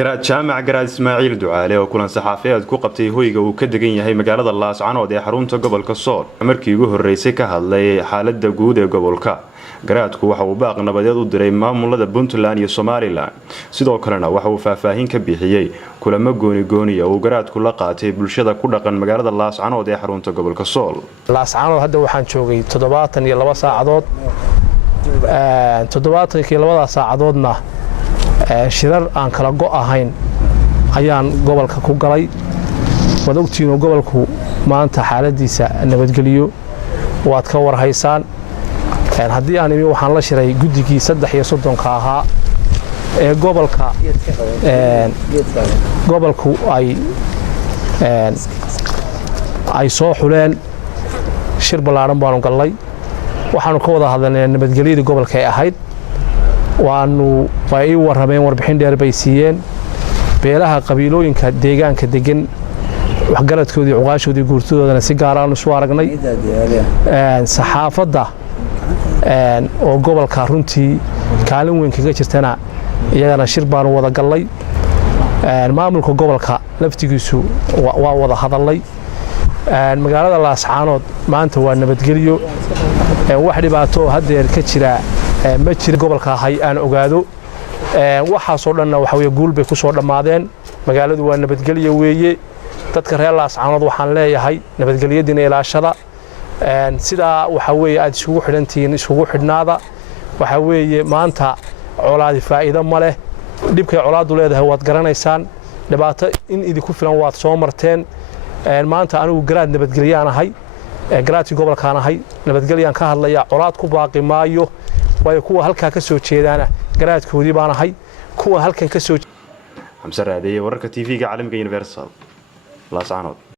garaad jaamac garaad Ismaaciil Ducaale oo kulan saxaafadeed ku qabtay hoyga uu ka degan yahay magaalada Laascaanood ee xarunta gobolka Sool markii ugu horeysay ka hadlay xaaladda guud ee gobolka. garaadku waxa uu baaq nabadeed u diray maamulada Puntland iyo Somaliland, sidoo kalena waxa uu faahfaahin ka bixiyay kulamo gooni oo garaadku la qaatay bulshada ku dhaqan magaalada Laascaanood ee xarunta gobolka Sool. Laascaanood hadda waxaan joogay 72 saacadood. 72 saacadoodna shirar aan kala go' ahayn ayaan gobolka ku galay. wadogtiino gobolku maanta xaaladiisa nabadgeliyo waad ka warhaysaan. haddii aan imi waxaan la shiray guddigii 33 ahaa ee gobolku ay soo xuleen shir ballaaran baanu galnay. waxaanu ka wada hadalnay nabadgelyada gobolka ay ahayd. way warrameen warbixin dheer bay siiyeen beelaha qabiilooyinka deegaanka degan waxgaradkoodii cuqaashoodii guurtadoodana si gaar ah isu aragnay. saxaafadda oo gobolka runtii kaalin weyn kaga jirtana iyagana shir baanu wada galnay. maamulka gobolka laftigiisu waa wada hadalnay. magaalada Laascaanood maanta waa nabadgelyo. wax dhibaato hadeer ka jira ma jiro gobolka hay aan ogaado. waxaasoo dhanna waxa weeye guul bay ku soo dhamaadeen. magaaladu waa nabadgelyo weeye. dadka reer Laascaanood waxaan leeyahay nabadgelyadiina ilaashada. sidaa waxa weeye aad isugu xidhantiin isugu xidhnaada. waxa weeye maanta colaadi faa'iido ma leh. dhibkay colaadu leedahay waad garanaysaan. dhibaato in idinku filan waad soo marteen. maanta anigu garaad nabadgelyaan ahay. garaadkii gobolkaan ahay. nabadgelyaan ka hadlaya. colaad ku baaqi maayo. way kuwa halka ka soo jeedana garaadkoodii baan ahay. kuwa halkan ka soo Xamse Raadiye wararka TV-ga caalamiga Universal Laascaanood.